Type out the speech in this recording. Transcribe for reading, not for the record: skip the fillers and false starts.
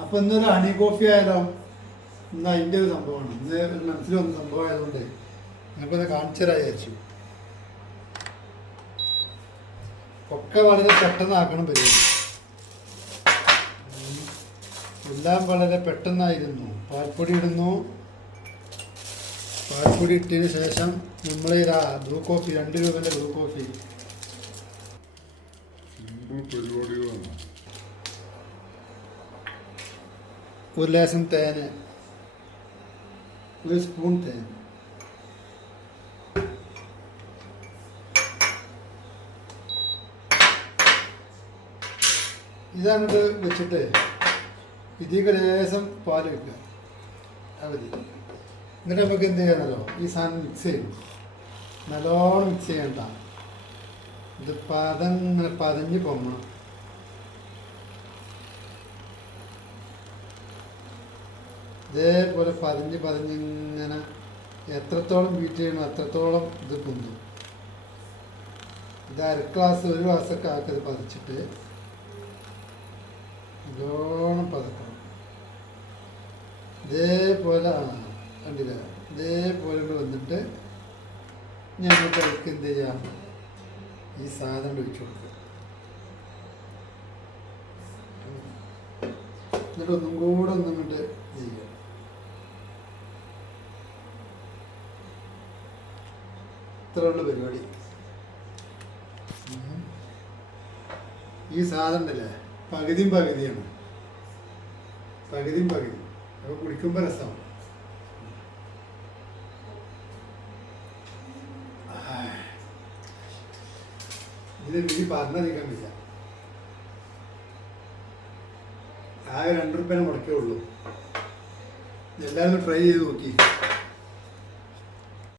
അപ്പം ഇന്നൊരു honey coffee ആയാലോ? ഇന്ന് അതിൻ്റെ ഒരു സംഭവമാണ്. ഇന്ന് മനസ്സിൽ വന്ന സംഭവം ആയതുകൊണ്ട് ഞങ്ങൾക്കൊന്ന് കാണിച്ചു തരാൻ വിചാരിച്ചു. ഒക്കെ വളരെ പെട്ടെന്നാക്കണം പരിപാടി. എല്ലാം വളരെ പെട്ടെന്നായിരുന്നു. പാൽപ്പൊടി ഇടുന്നു. പാൽപ്പൊടി ഇട്ടതിന് ശേഷം നമ്മൾ ബ്രൂ കോഫി 2 രൂപേൻ്റെ ബ്രൂ കോഫി പരിപാടികളാണ്. ഒരു ലേശം തേന്, 1 സ്പൂൺ തേൻ, ഇതങ്ങോട്ട് വെച്ചിട്ട് ഇതിലേക്ക് ലേശം പാൽ വെക്കുക. അവധി എന്നിട്ട് നമുക്ക് എന്ത് ചെയ്യണമല്ലോ, ഈ സാധനം മിക്സ് ചെയ്യും. നല്ലോണം മിക്സ് ചെയ്യണ്ട. ഇത് പതഞ്ഞ് പൊങ്ങണം. ഇതേപോലെ പതിഞ്ഞിങ്ങനെ എത്രത്തോളം ബീറ്റ് ചെയ്യണം അത്രത്തോളം ഇത് പൊന്തും. ഇത് 1/2 ഗ്ലാസ് 1 ഗ്ലാസ്സൊക്കെ ആക്കത് പതിച്ചിട്ട് നല്ലോണം പതക്കണം. ഇതേപോലെ കണ്ടില്ല, ഇതേപോലെ വന്നിട്ട് ഞങ്ങൾക്ക് അതിലേക്ക് എന്ത് ചെയ്യാം, ഈ സാധനം ഒഴിച്ചു കൊടുക്കുക. എന്നിട്ട് ഒന്നും കൂടെ ഇങ്ങോട്ട് ചെയ്യുക. ഇത്രയുള്ള പരിപാടി. ഈ സാധനം ഉണ്ടല്ലേ പകുതിയും പകുതിയാണ്. പകുതിയും പകുതി അപ്പോൾ കുടിക്കുമ്പോൾ രസമാണ്. ഇതിന് രുചി പറഞ്ഞറിയിക്കാൻ പറ്റില്ല. ആകെ 2 രൂപേനെ മുടക്കേ ഉള്ളൂ. എല്ലാവരും ട്രൈ ചെയ്ത് നോക്കി.